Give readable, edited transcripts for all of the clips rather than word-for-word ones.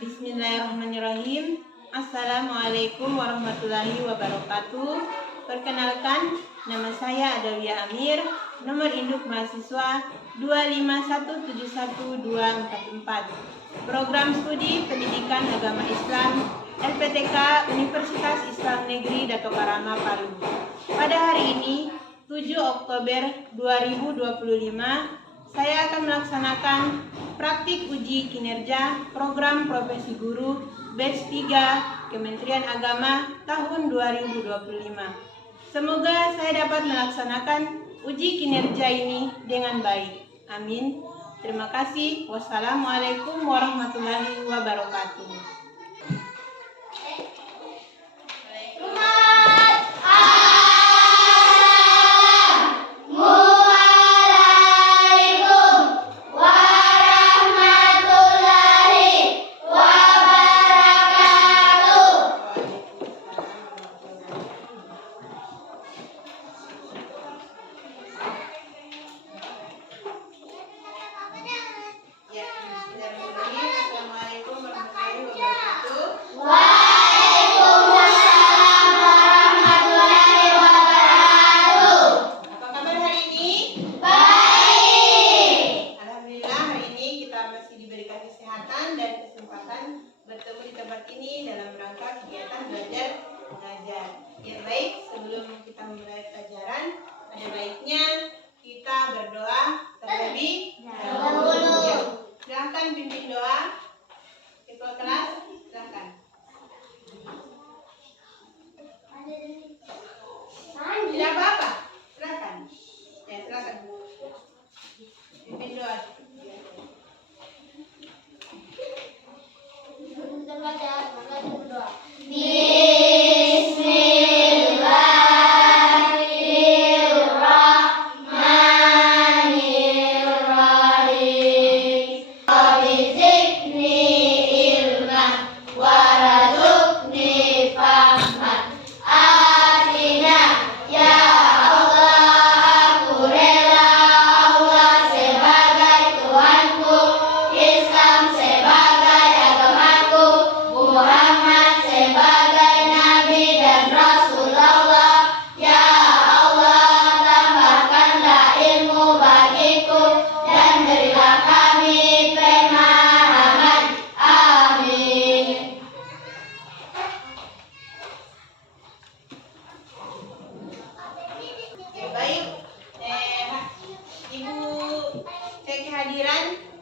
Bismillahirrahmanirrahim. Assalamualaikum warahmatullahi wabarakatuh. Perkenalkan, nama saya Adawiyah Amir, nomor induk mahasiswa 251712444. Program Studi Pendidikan Agama Islam LPTK Universitas Islam Negeri Dato Karama Palu. Pada hari ini, 7 Oktober 2025, saya akan melaksanakan praktik uji kinerja program profesi guru batch 3 Kementerian Agama tahun 2025. Semoga saya dapat melaksanakan uji kinerja ini dengan baik. Amin. Terima kasih. Wassalamualaikum warahmatullahi wabarakatuh. Bertemu di tempat ini dalam rangka kegiatan belajar mengajar. Yang baik, sebelum kita memulai pelajaran, ada baiknya kita berdoa terlebih dahulu. Ya. Silahkan pimpin doa. Ketua kelas, silahkan. Tidak apa-apa, silahkan. Ya, silahkan. Pimpin doa.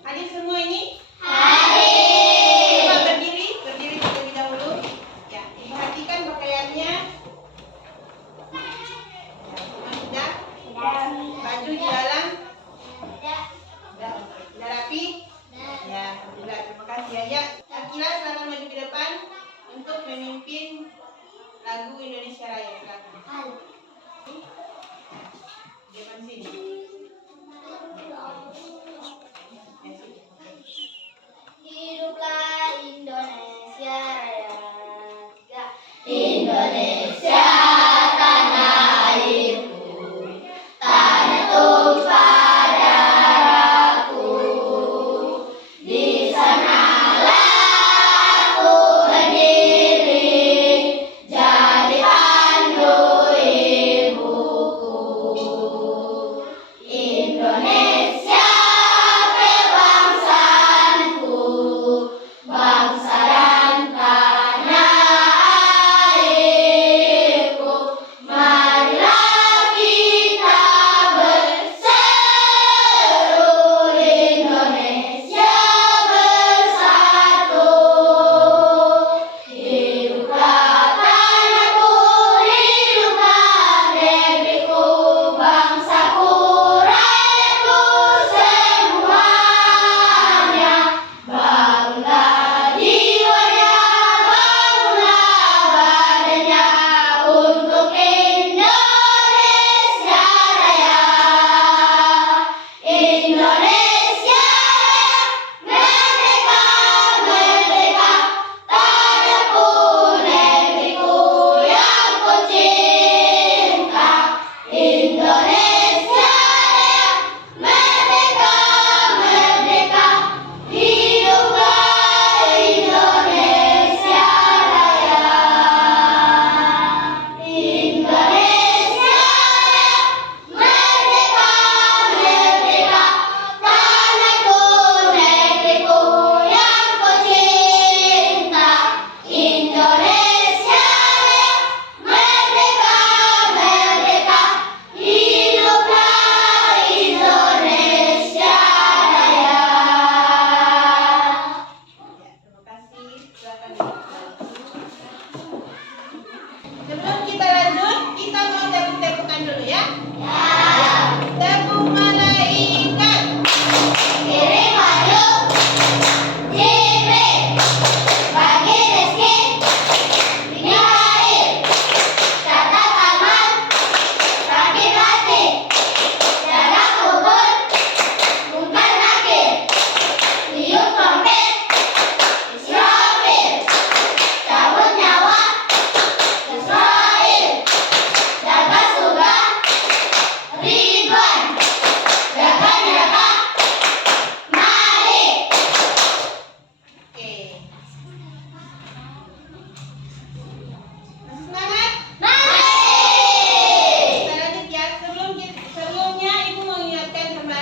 Hadir semua ini? Hadir. Coba berdiri terlebih dahulu. Ya, perhatikan pakaiannya. Ya, semua sudah? Baju di dalam? Sudah rapi? Ya, alhamdulillah. Terima kasih ya. Akila silakan maju ke depan untuk memimpin lagu Indonesia Raya. Silakan. Di depan sini. Hiduplah Indonesia Raya. Indonesia tanah airku, tanah tumpah darahku. Di sanalah aku berdiri, jadi pandu ibuku. Indonesia bangsa dan tanah airku, marilah kita berseru, Indonesia bersatu. Hiduplah tanahku, hiduplah negeriku, bangsaku, rakyatku,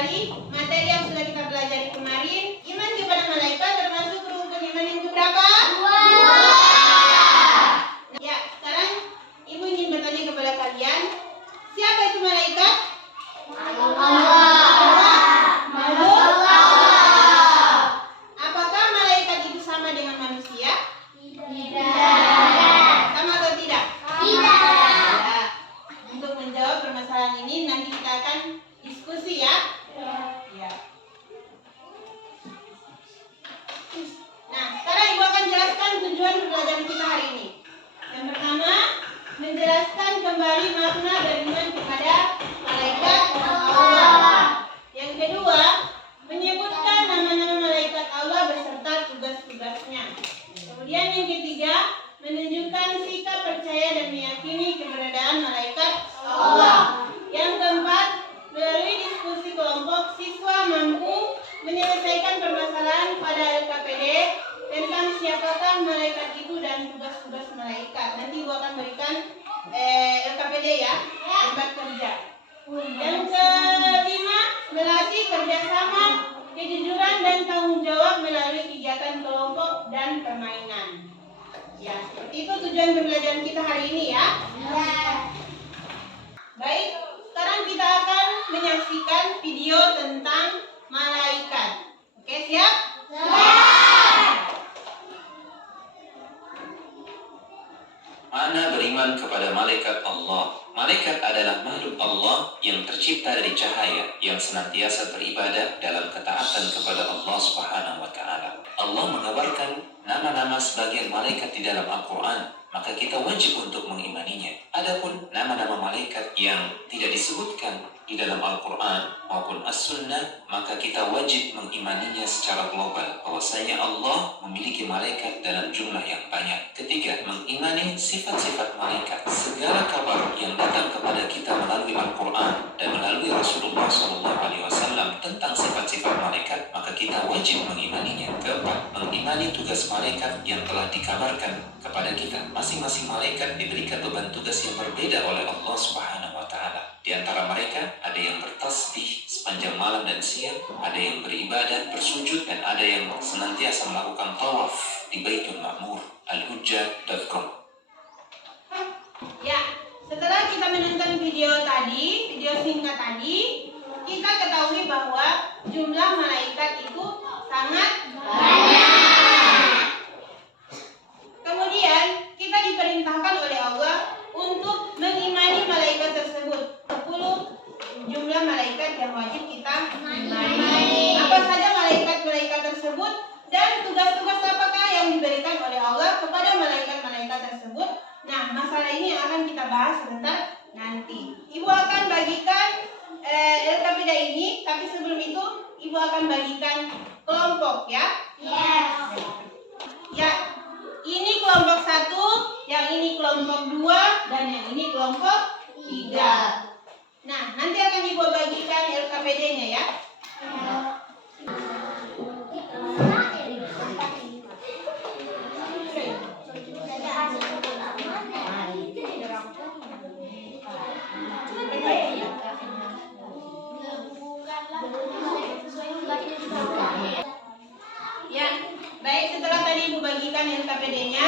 dari materi yang sudah kita pelajari kemarin, iman kepada malaikat termasuk rukun iman yang keberapa? Ya, sekarang Ibu ingin bertanya kepada kalian, siapa itu malaikat? Apakah malaikat itu sama dengan manusia? Sama atau tidak? Ya. Untuk menjawab permasalahan ini nanti kita akan diskusi ya. Ya. Nah, sekarang Ibu akan jelaskan tujuan pembelajaran kita hari ini. Yang pertama, menjelaskan kembali makna beriman kepada malaikat Allah. Yang kedua, menyebutkan nama-nama malaikat Allah beserta tugas-tugasnya. Kemudian yang ketiga, menunjukkan sikap percaya dan meyakini keberadaan malaikat Allah. Yang keempat, melalui diskusi kelompok, siswa mampu menyelesaikan permasalahan pada LKPD tentang siapakah malaikat itu dan tugas-tugas malaikat. Nanti Ibu akan berikan LKPD ya, tempat kerja. Yang kelima, melatih kerjasama, kejujuran dan tanggung jawab melalui kegiatan kelompok dan permainan. Ya, seperti itu tujuan pembelajaran kita hari ini ya. Baik, sekarang kita akan menyaksikan video tentang malaikat. Oke, siap? Makna beriman kepada malaikat Allah. Malaikat adalah makhluk Allah yang tercipta dari cahaya, yang senantiasa beribadah dalam ketaatan kepada Allah Subhanahu wa Ta'ala. Allah mengabarkan nama-nama sebagian malaikat di dalam Al-Quran, maka kita wajib untuk mengimaninya. Adapun nama-nama malaikat yang tidak disebutkan di dalam Al-Quran maupun As-Sunnah, maka kita wajib mengimaninya secara global, bahwasanya Allah memiliki malaikat dalam jumlah yang banyak. Ketiga, mengimani sifat-sifat malaikat. Segala kabar yang datang kepada kita melalui Al-Quran dan melalui Rasulullah SAW tentang sifat-sifat malaikat, maka kita wajib mengimaninya. Keempat, mengimani tugas malaikat yang telah dikabarkan kepada kita. Masing-masing malaikat diberikan beban tugas yang berbeda oleh Allah Subhanahu wa Ta'ala. Di antara mereka ada yang bertasbih sepanjang malam dan siang, ada yang beribadah, bersujud, dan ada yang senantiasa melakukan tawaf di Baitul Ma'mur. Al-Hujjah.com. Ya, setelah kita menonton video tadi, video singkat tadi, kita ketahui bahwa jumlah malaikat itu sangat banyak. Kemudian kita diperintahkan oleh Allah untuk mengimani malaikat tersebut. 10 jumlah malaikat yang wajib kita imani. Apa saja malaikat-malaikat tersebut dan tugas-tugas apakah yang diberikan oleh Allah kepada malaikat-malaikat tersebut. Nah, masalah ini yang akan kita bahas sebentar nanti. Ibu akan bagikan LKPD ini, tapi sebelum itu Ibu akan bagikan kelompok ya. Ya, ini kelompok 1, yang ini kelompok 2, dan yang ini kelompok 3. Nah, nanti akan Ibu bagikan LKPD-nya ya. Ya, baik, setelah tadi Ibu bagikan LKPD-nya,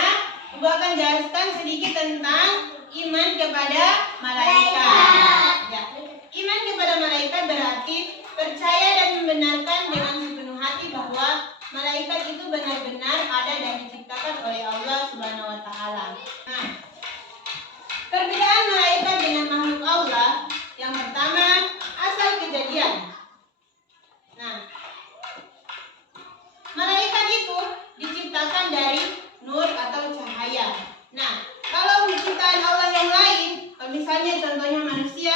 Ibu akan jelaskan sedikit tentang iman kepada malaikat. Ya, iman kepada malaikat berarti percaya dan membenarkan dengan sepenuh hati bahwa malaikat itu benar-benar ada dan diciptakan oleh Allah Subhanahu wa Ta'ala. Nah, perbedaan malaikat dengan makhluk Allah, yang pertama, asal kejadian. Nah, malaikat itu diciptakan dari nur atau cahaya. Nah, kalau penciptaan Allah yang lain, kalau misalnya contohnya manusia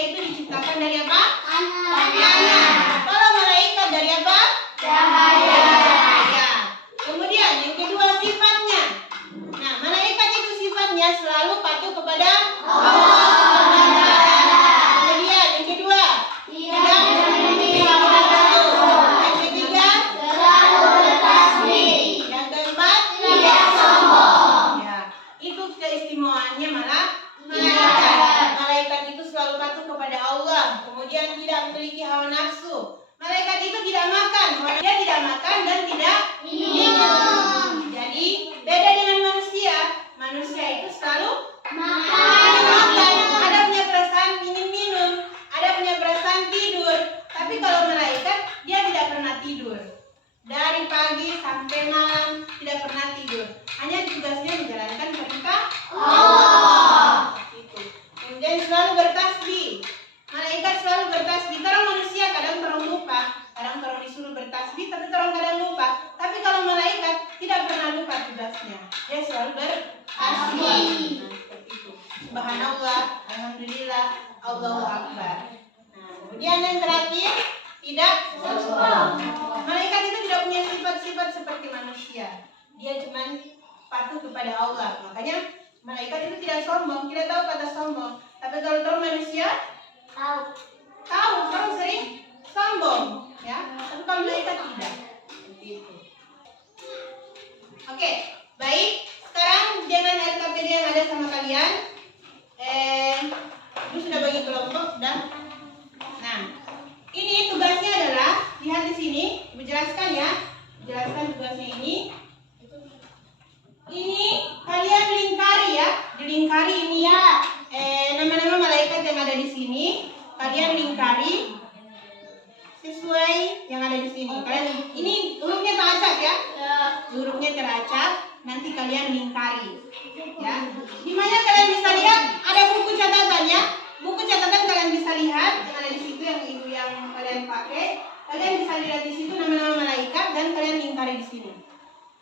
itu diciptakan dari apa? Tanah. Kalau malaikat dari apa? Cahaya. Kemudian yang kedua, sifatnya. Nah, malaikat itu sifatnya selalu patuh kepada Allah. Kemudian yang kedua, tidak dan tidak memiliki hawa nafsu. Malaikat itu tidak makan, dia tidak makan dan tidak minum. Jadi beda dengan manusia. Manusia itu selalu makan. Ada punya perasaan ingin minum, ada punya perasaan tidur. Tapi kalau malaikat dia tidak pernah tidur. Dari pagi sampai malam tidak pernah tidur. Hanya tugasnya menjalankan perintah Allah. Itu. Kemudian selalu bertasbih. Malaikat selalu bertasbih. Kalau manusia kadang terong lupa, kadang terong disuruh bertasbih, tapi terong kadang lupa. Tapi kalau malaikat tidak pernah lupa tugasnya. Dia selalu bertasbih. Nah, seperti itu. Subhanallah, alhamdulillah, Allahu akbar. Nah, kemudian yang terakhir, tidak sombong. Malaikat itu tidak punya sifat-sifat seperti manusia. Dia cuma patuh kepada Allah. Makanya malaikat itu tidak sombong. Kita tahu kata sombong. Tapi kalau terus manusia tahu orang sering sombong, ya. Tapi kalau malaikat tidak. Seperti itu. Oke, baik. Sekarang dengan RKPD yang ada sama kalian, Ibu sudah bagi kelompok, sudah. Nah, ini tugasnya adalah lihat di sini, Ibu jelaskan ya. Jelaskan tugasnya ini. Ini kalian lingkari ya, dilingkari ini ya. Nama-nama malaikat yang ada di sini, kalian lingkari sesuai yang ada di sini. Kalian ini hurufnya teracak ya. Hurufnya teracak, nanti kalian lingkari. Ya. Di mana kalian bisa lihat ada buku catatannya. Buku catatan kalian bisa lihat yang ada di situ yang ibu yang kalian pakai. Kalian bisa lihat di situ nama-nama malaikat dan kalian lingkari di sini.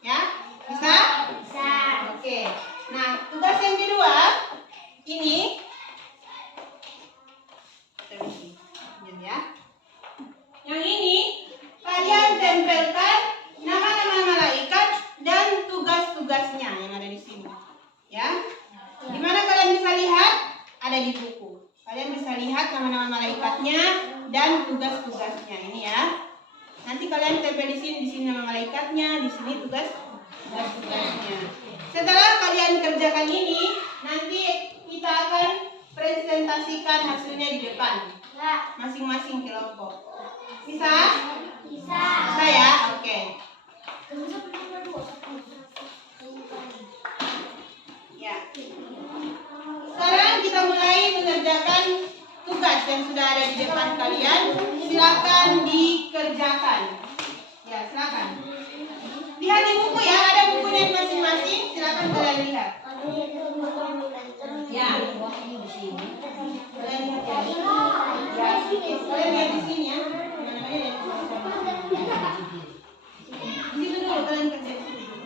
Ya, bisa? Bisa. Oke. Nah, tugas yang kedua ini ya. Yang ini kalian tempelkan nama-nama malaikat dan tugas-tugasnya yang ada di sini. Ya. Di mana kalian bisa lihat? Ada di buku. Kalian bisa lihat nama-nama malaikatnya dan tugas-tugasnya ini ya. Nanti kalian tempel di sini nama malaikatnya, di sini tugas-tugasnya. Setelah kalian kerjakan ini, nanti kita akan presentasikan hasilnya di depan. Masing-masing kelompok. Bisa? Bisa. Bisa ya? Oke. Ya. Sekarang kita mulai mengerjakan tugas yang sudah ada di depan kalian. Silakan dikerjakan. Ya, silakan. Lihat di buku ya, ada bukunya masing-masing. Silakan kalian lihat. Ya. Kalian lihat ya. Ya, kalian lihat di sini ya. Di situ dulu kalian kerja di situ.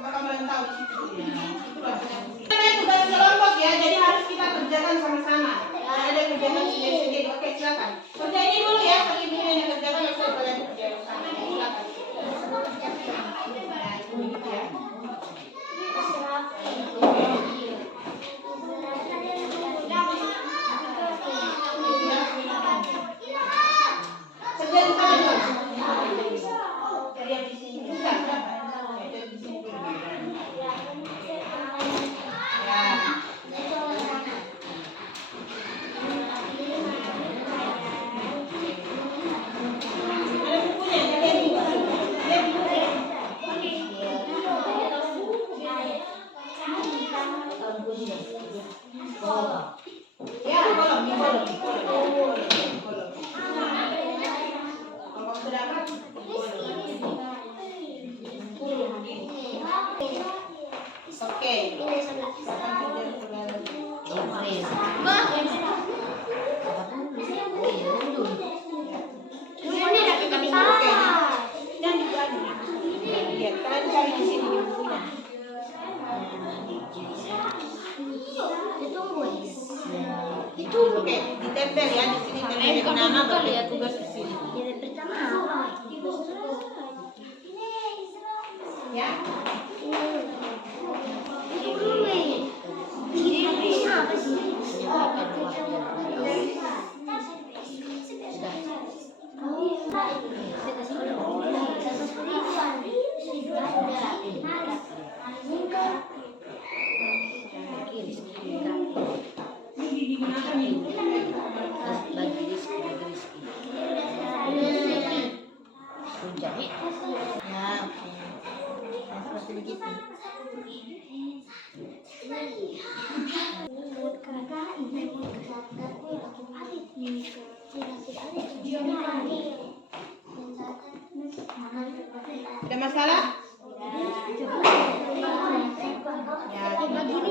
Maka kalian tahu di situ. Ini tugas kelompok ya, jadi harus kita kerjakan sama-sama. Ada kerjaan sendiri-sendiri. Oke, silakan. Kerja ini dulu ya, kalau ibu yang kerjakan langsung kalian kerjakan sama. Silakan. Nah, itu begitu ya. Kerja di sana dulu. Kerja di sini. Sudah, kerja di sini dulu. Oke, ditempel ya di sini tempel nama berlihat tugas di sini. Ya. Ini digunakan Ada masalah? Ya, kelas 4.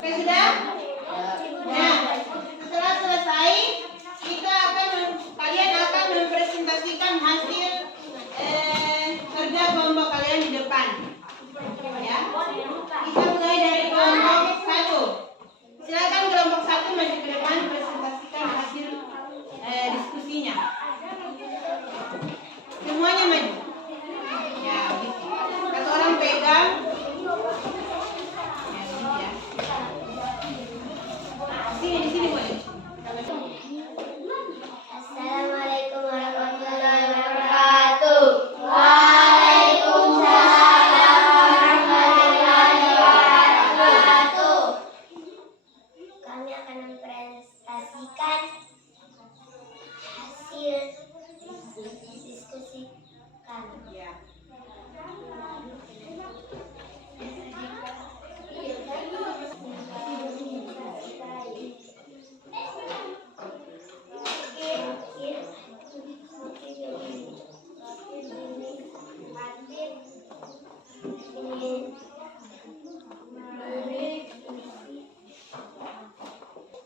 Oke, sudah? Nah, setelah selesai, kalian akan mempresentasikan hasil kerja kelompok kalian di depan. Ya. Kita mulai dari kelompok 1. Silakan kelompok 1 maju ke depan presentasikan hasil diskusinya. Semuanya maju. Ya, gitu. Satu orang pegang. Ya, di sini boleh. Assalamualaikum warahmatullahi wabarakatuh. Waalaikumsalam warahmatullahi wabarakatuh. Kami akan mempresentasikan hasil diskusi kami. Ya.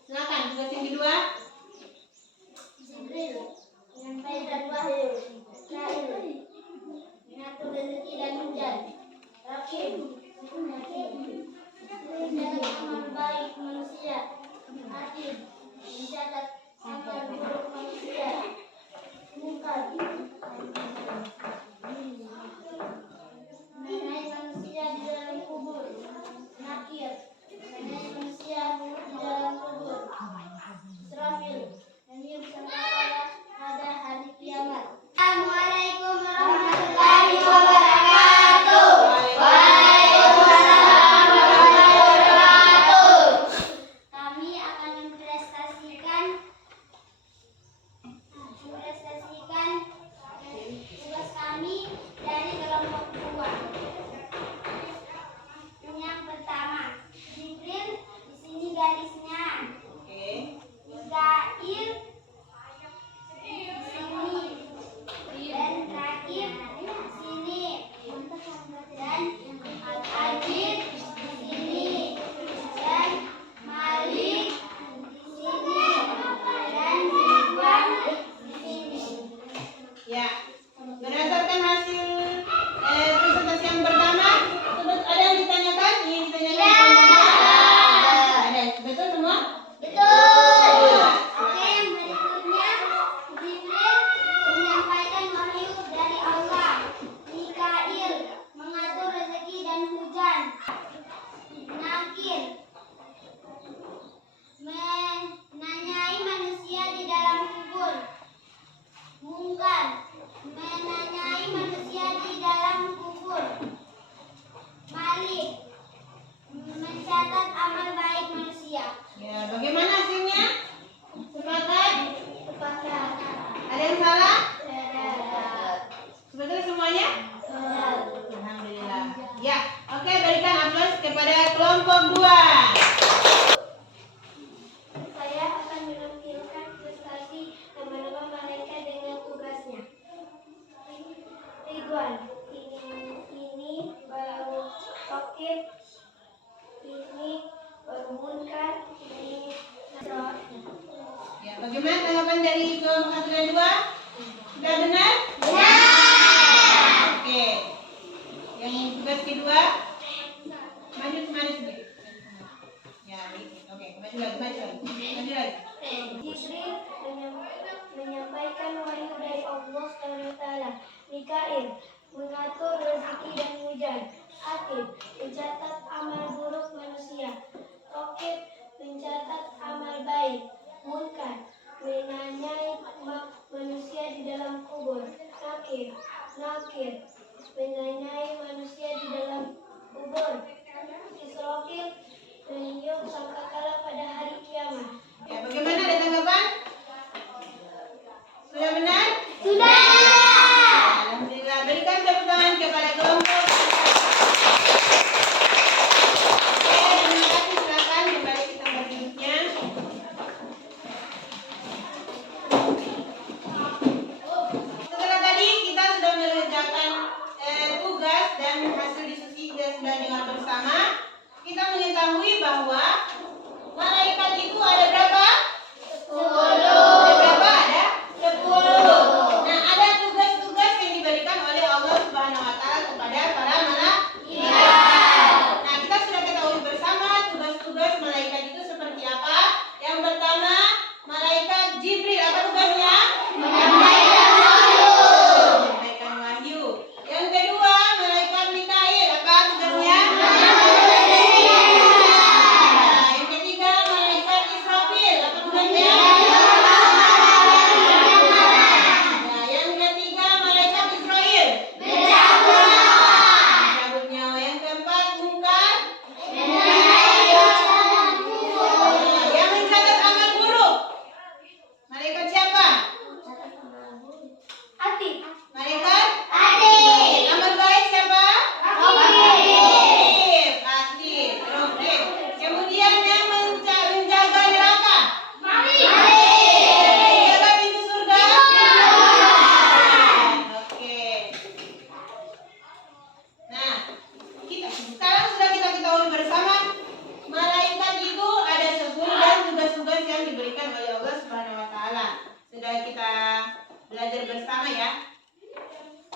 Silakan tugas yang kedua. Jibril menyampaikan wahyu. Sa'il mengatur rezeki dan hujan. Rakib mencatat amal baik manusia. Atid mencatat amal buruk manusia. Mungkar mengenai manusia di dalam kubur. Nakir mengenai manusia di dalam kubur. Israfil meniup sangkakala pada hari kiamat. Assalamualaikum warahmatullahi wabarakatuh. Waalaikumsalam warahmatullahi wabarakatuh. Kami akan mempresentasikan tugas kami dari kelompok 2. Yang pertama, Jibril di sini garisnya. Oke. Mikail di sini dan terakhir di sini dan Al-Adid di sini dan Malik di sini dan Ridwan di sini. Ya. Berdasarkan hasil presentasi yang pertama, ada yang ditanyakan? Ingin ditanyakan? Ada. Betul semua? Betul. Oke, yang berikutnya Jibril menyampaikan wahyu dari Allah. Mikail mengatur rezeki dan hujan. Nakir menanyai manusia di dalam kubur. Mungkar menanyai manusia di dalam kubur. Malik mencatat amal baik manusia. Ya, bagaimana hasilnya? Sepakat? Sepakat. Ada yang salah? Sepakat. Sebetulnya semuanya? Alhamdulillah. Ya, oke, berikan aplaus kepada kelompok 2. Saya akan menampilkan prestasi teman-teman mereka dengan tugasnya. Ridwan, ini baru Tokib, ini baru Munkar, ini Nasrul. Ya, bagaimana tanggapan dari kelompok 1 dan 2? Sudah benar? Ya. Oke. Yang tugas kedua, maju sedikit. Ya, oke. Lagi baca. Lanjut lagi. Jibril menyampaikan wahyu dari Allah SWT. Mikail mengatur rezeki dan hujan. Atid mencatat amal buruk manusia. Raqib mencatat amal baik. Munkar menanyai manusia di dalam kubur. Nakir menanyai manusia di dalam kubur. Israfil meniup sangkakala pada hari kiamat. Ya, bagaimana, ada tanggapan? Sudah benar? Sudah. Alhamdulillah. Berikan tepuk tangan kepada kelompok. Oke, terima kasih. Silakan kembali ke tempat duduknya. Setelah tadi kita sudah mengerjakan tugas dan hasil diskusi kita sudah dengar bersama. Kita mengetahui bahwa malaikat itu ada berapa? 10. Ada berapa? Ada 10. Nah, ada tugas-tugas yang diberikan oleh Allah Subhanahu wa taala kepada para malaikat. Nah, kita sudah ketahui bersama tugas-tugas malaikat itu seperti apa. Yang pertama, malaikat Jibril apa tugasnya? Menyampaikan wahyu. Yang kedua, malaikat Mikail apa tugasnya? Yang ketiga, malaikat Israfil apa tugasnya? Nah, yang ketiga, malaikat Israel mencabut nyawa. Yang keempat, Munkar. Nah, yang mencatat amal buruk, malaikat siapa? Atid. Malaikat Atid. amal baik siapa? Atid. Kemudian yang menjaga neraka, menjaga pintu surga. Oke. Nah, sekarang sudah kita ketahui bersama malaikat itu ada 10 dan tugas-tugas yang diberikan oleh Allah Subhanahu wa taala. Sudah kita belajar bersama ya.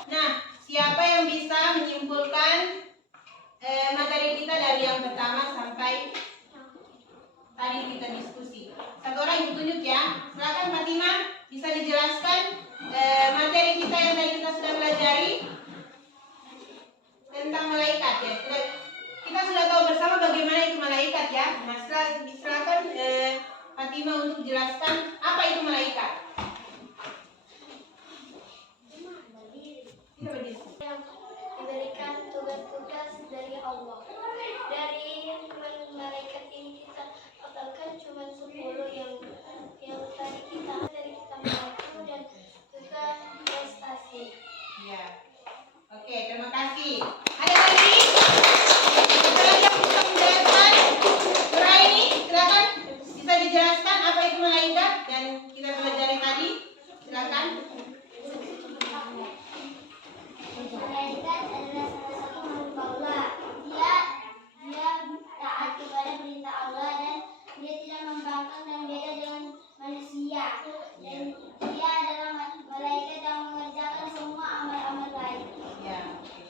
Nah, siapa yang bisa menyimpulkan materi kita dari yang pertama sampai tadi kita diskusi? Satu orang yang tunjuk ya. Silakan Fatimah, bisa dijelaskan materi kita yang tadi kita sudah pelajari tentang malaikat ya. Kita sudah tahu bersama bagaimana itu malaikat ya. Nah, silakan Fatimah untuk jelaskan apa itu malaikat. Kita berdiri. Yang diberikan tugas-tugas dari Allah. Dari malaikat ini kita totalkan cuma 10 yang tadi kita mengaku dan juga prestasi. Ya. Oke, terima kasih. Ada lagi? Ada lagi yang bisa menjelaskan surah ini? Silakan. Bisa dijelaskan apa itu malaikat dan kita pelajari tadi? Silakan. Malaikat adalah salah satu makhluk Allah. Dia taat kepada perintah Allah dan dia tidak membangkang dan beda dengan manusia. Dan dia adalah malaikat yang mengerjakan semua amal-amal baik. Ya.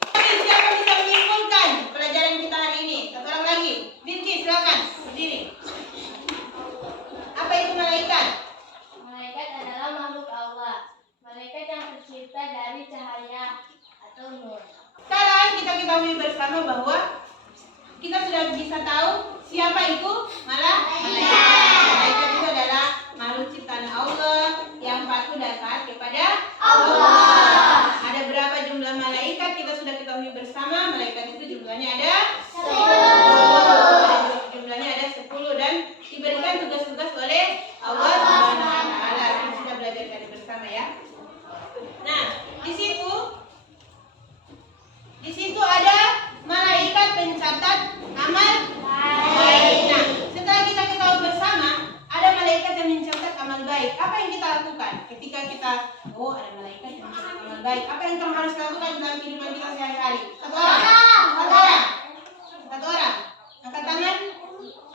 Oke, siapa bisa menyimpulkan pelajaran kita hari ini? Satu orang lagi. Binti, silakan. Berdiri. Apa itu malaikat? Malaikat adalah makhluk Allah. Malaikat yang tercipta dari cahaya atau nur. Sekarang kita ketahui bersama bahwa kita sudah bisa tahu siapa itu malaikat. Malaikat itu adalah makhluk ciptaan Allah yang patuh dan taat kepada Allah. Ada berapa jumlah malaikat? Kita sudah ketahui bersama. Malaikat itu jumlahnya ada 10. Jumlahnya ada 10 dan diberikan tugas-tugas oleh Allah Subhanahu wa taala. Kita sudah belajar tadi bersama ya. Nah, di situ ada malaikat pencatat amal baik. Nah, setelah kita ketahui bersama, ada malaikat yang mencatat amal baik. Apa yang kita lakukan ketika kita ada malaikat yang mencatat amal baik? Apa yang kita harus lakukan dalam kehidupan kita sehari-hari? Satu orang. Angkat tangan.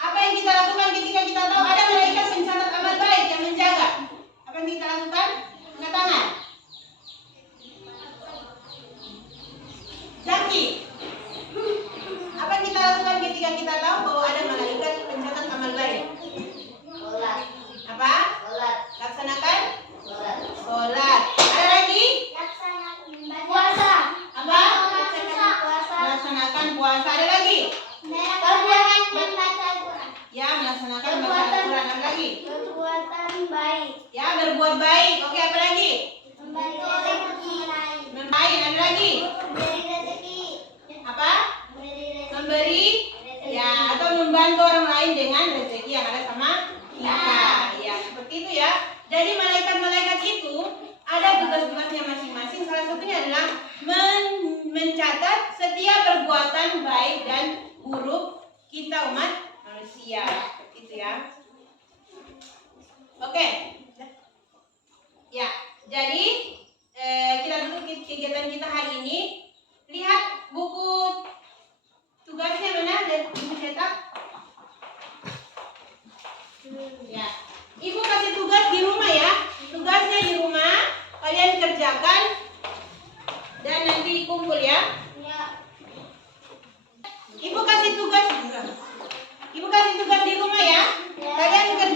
Apa yang kita lakukan ketika kita tahu ada malaikat pencatat amal baik yang menjaga? Apa yang kita lakukan? Angkat tangan. Zaki. Apa yang kita lakukan ketika kita tahu bahwa ada malaikat pencatat amal baik? Jadi malaikat-malaikat itu ada tugas-tugasnya masing-masing. Salah satunya adalah mencatat setiap perbuatan baik dan buruk kita umat manusia. Itu ya. Oke. Ya, jadi kita tutup kegiatan kita hari ini. Lihat buku tugasnya mana? Lihat buku cetak. Ya. Ibu kasih tugas di rumah ya. Tugasnya di rumah kalian kerjakan dan nanti kumpul ya. Ibu kasih tugas di rumah ya. Kalian kerjakan